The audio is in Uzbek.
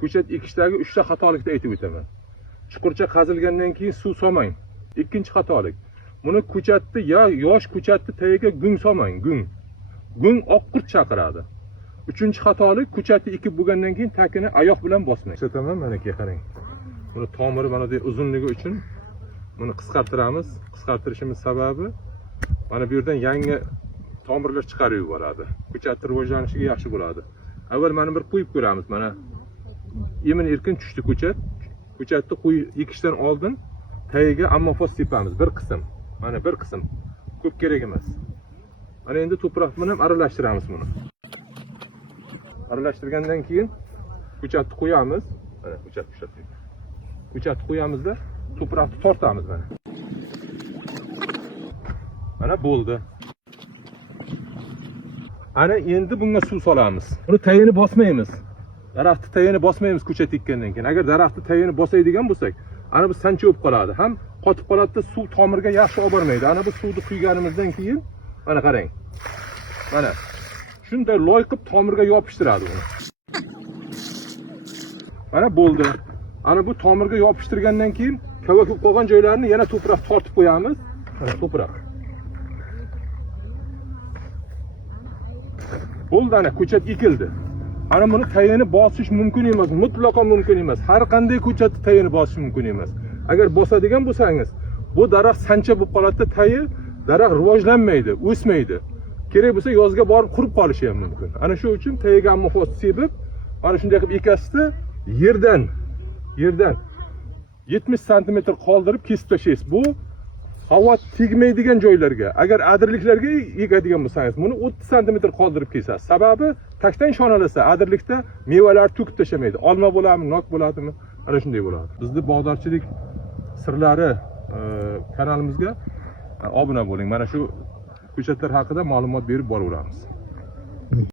ko'chat ekishdagi 3 ta xatolikni aytib o'taman. Chuqurcha qazilgandan keyin suv solmang. Ikkinchi xatolik. Buni ko'chatni yosh ko'chatni tagiga gung solmang, gung. Gung oqqurt chaqiradi. Uchinchi xatolik, ko'chatni ekib bo'lgandan keyin takini oyoq bilan bosmang. Ko'rsataman, mana ki qarang. Buni tomiri mana bunday uzunligi uchun buni qisqartiramiz. Qisqartirishimiz sababi mana bu yerdan yangi tomirlar chiqarib yuboradi. Ko'chatni rivojlanishiga yaxshi bo'ladi. Avval mana bir qo'yib ko'ramiz. Mana emin-erkin tushdi ko'chat. Ko'chatni ekishdan oldin tagiga ammofos sepamiz bir qism. Mana bir qism. Ko'p kerak emas. Mana endi to'proq bilan aralashtiramiz buni. Aralashtirgandan keyin ko'chatni qo'yamiz. Mana ko'chat ushladik. Ko'chatni qo'yamizda to'proqni tortamiz mana. Mana bo'ldi. Ana endi bunga suv solamiz. Buni tayini bosmaymiz. Daraxtni tayini bosmaymiz ko'chat ekkandan keyin. Agar daraxtni tayini bosaydigan bo'lsak, ana bu sancha bo'lib qoladi. Ham qotib qoladi, suv tomirga yaxshi olib bormaydi. Ana bu suvni quyganimizdan keyin mana qarang. Mana shunday loy qilib tomirga yopishtiradi uni. Mana bo'ldi. Ana bu tomirga yopishtirgandan keyin kavakib qolgan joylarini yana to'proq tortib qo'yamiz. Mana to'proq. Bo'ldi, ana ko'chat ekildi. Ana buni tayini bosish mumkin emas, mutlaqo mumkin emas. Har qanday ko'chatni tayini bosish mumkin emas. Agar bosadigan bo'lsangiz, bu daraxt sancha bo'lib qoladi, tayi daraxt rivojlanmaydi, o'smaydi. Kerak bo'lsa yozga borib qurib qolishi ham mumkin. Ana shu uchun tayiga ammofos sepib, mana shunday qilib ekasizda yerdan 70 sm qoldirib kesib tashlaysiz. Bu havo tegmaydigan joylarga, agar adirliklarga ekadigan bo'lsangiz, buni 30 sm qoldirib kesasiz. Sababi tashdan shonalasa, adirlikda mevalar to'kib tashlamaydi. Olma bo'ladimi, nok bo'ladimi? Ana shunday bo'ladi. Bizning bog'dorchilik sirlari kanalimizga obuna bo'ling. Mana shu ko'chatlar haqida ma'lumot berib boraveramiz.